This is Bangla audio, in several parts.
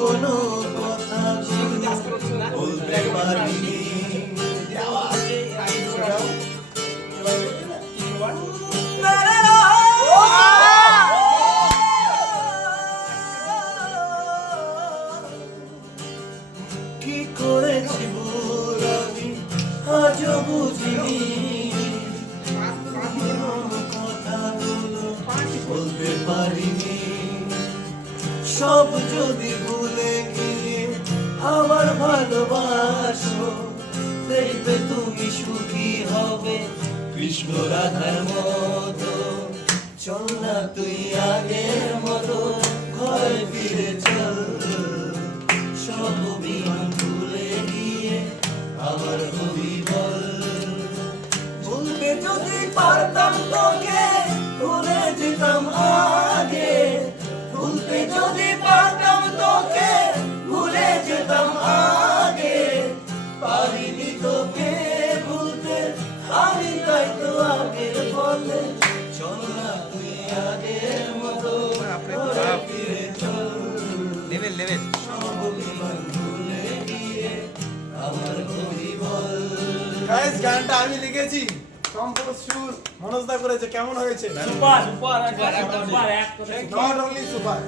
কোনো কথা বলতে পারিনি। কি করেছি ভুল আমি আজও বুঝিনি, কথাগুলো বলতে পারিনি। সব যদি ভুলে গিয়ে আবার ভালোবাসো, দেখবে তুমি সুখী হবে কৃষ্ণ রাধার মতো। চল না তুই আগের মতো ঘরে ফিরে চল, সব অভিমান ভুলে গিয়ে আবার হবি বল। ভুলতে যদি পারতাম তোকে ভুলে যেতাম আগে, ভুলতে যদি পারতাম তোকে ভুলে যেতাম আগে। পারিনি তোকে ভুলতে আমি, তাই তো আগের পথে। চল না তুই আগের মতো ঘরে ফিরে চল, সব অভিমান ভুলে গিয়ে আবার হবি বল। গাইস, গানটা আমি লিখেছি, কম্পোজ সুর মনোজদা করেছে। কেমন হয়েছে? সুপার সুপার একদম সুপার, এক কথা not only super,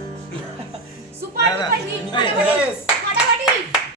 super duper hit. Yes.